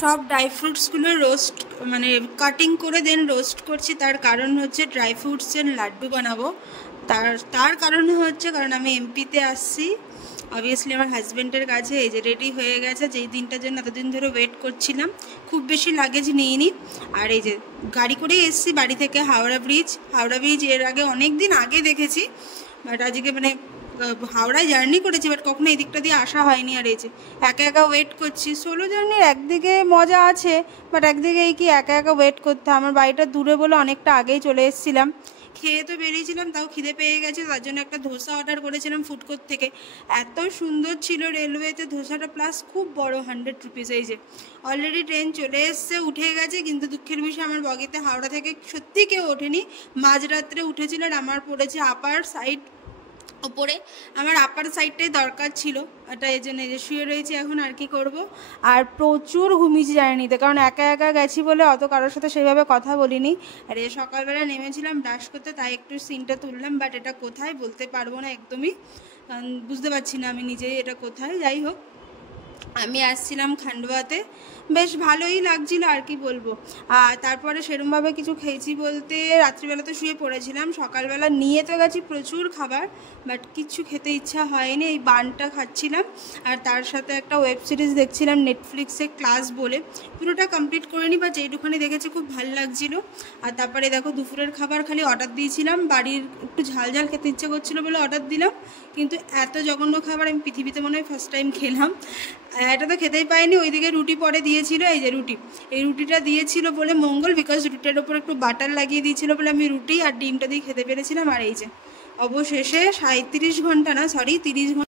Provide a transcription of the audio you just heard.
সব dry ফ্রুটসগুলো roast মানে cutting করে দেন রোস্ট করছি। তার কারণ হচ্ছে ড্রাই ফ্রুটসের লাড্ডু বানাবো। তার কারণ হচ্ছে কারণ আমি এমপিতে আসছি অবভিয়াসলি আমার হাজব্যান্ডের কাছে। এই যে রেডি হয়ে গেছে, যেই দিনটার জন্য এতদিন ধরে ওয়েট করছিলাম। খুব বেশি লাগেজ নিইনি। আর এই যে গাড়ি করেই এসছি বাড়ি থেকে হাওড়া ব্রিজ এর আগে অনেক দিন আগে দেখেছি, বাট আজকে মানে হাওড়ায় জার্নি করেছি বাট কখনো এই দিকটা দিয়ে আসা হয়নি। আর এই যে একা একা ওয়েট করছি। সোলো জার্নির একদিকে মজা আছে, বাট একদিকে এই কি একা একা ওয়েট করতে। আমার বাড়িটা দূরে বলে অনেকটা আগেই চলে এসেছিলাম। খেয়ে তো বেরিয়েছিলাম, তাও খিদে পেয়ে গেছে, তার জন্য একটা ধোসা অর্ডার করেছিলাম ফুড কোর্ট থেকে। এত সুন্দর ছিল রেলওয়েতে ধোসাটা, প্লাস খুব বড় 100 রুপিস। এই যে অলরেডি ট্রেন চলে এসছে, উঠে গেছে, কিন্তু দুঃখের বিষয় আমার বগিতে হাওড়া থেকে সত্যি কেউ ওঠেনি। মাঝরাত্রে উঠেছিল আর আমার পড়েছে আপার সাইড ওপরে। আমার আপার সাইডটাই দরকার ছিল, এটা এই জন্য এই যে শুয়ে রয়েছি এখন। আর কি করব। আর প্রচুর ঘুমিয়েছি জার্নিতে, কারণ একা একা গেছি বলে অত কারোর সাথে সেভাবে কথা বলিনি। আর এই সকালবেলা নেমেছিলাম ব্রাশ করতে, তাই একটু সিনটা তুললাম, বাট এটা কোথায় বলতে পারবো না একদমই, বুঝতে পারছি না আমি নিজেই এটা কোথায়। যাই হোক, আমি আসছিলাম খান্ডোয়াতে, বেশ ভালোই লাগছিল আর কি বলবো। আর তারপরে সেরমভাবে কিছু খেয়েছি বলতে রাত্রিবেলা তো শুয়ে পড়েছিলাম, সকালবেলা নিয়ে তো গেছি প্রচুর খাবার, বাট কিছু খেতে ইচ্ছা হয়নি। এই বানটা খাচ্ছিলাম আর তার সাথে একটা ওয়েব সিরিজ দেখছিলাম নেটফ্লিক্সে, ক্লাস বলে। পুরোটা কমপ্লিট করিনি, বা যেইটুখানি দেখেছি খুব ভালো লাগছিলো। আর তারপরে দেখো দুপুরের খাবার খালি অর্ডার দিয়েছিলাম, বাড়ির একটু ঝাল ঝাল খেতে ইচ্ছে করছিলো বলে অর্ডার দিলাম, কিন্তু এত জঘন্য খাবার আমি পৃথিবীতে মনে হয় ফার্স্ট টাইম খেলাম। এটা তো খেতেই পাইনি। ওইদিকে রুটি পরে দিয়েছিল, এই যে রুটি, এই রুটিটা দিয়েছিল বলে মঙ্গল, বিকজ রুটির ওপর একটু বাটার লাগিয়ে দিয়েছিল বলে আমি রুটি আর ডিমটা দিয়ে খেতে পেরেছিলাম। আর এই যে অবশেষে 37 ঘন্টা না, সরি 30 ঘন্টা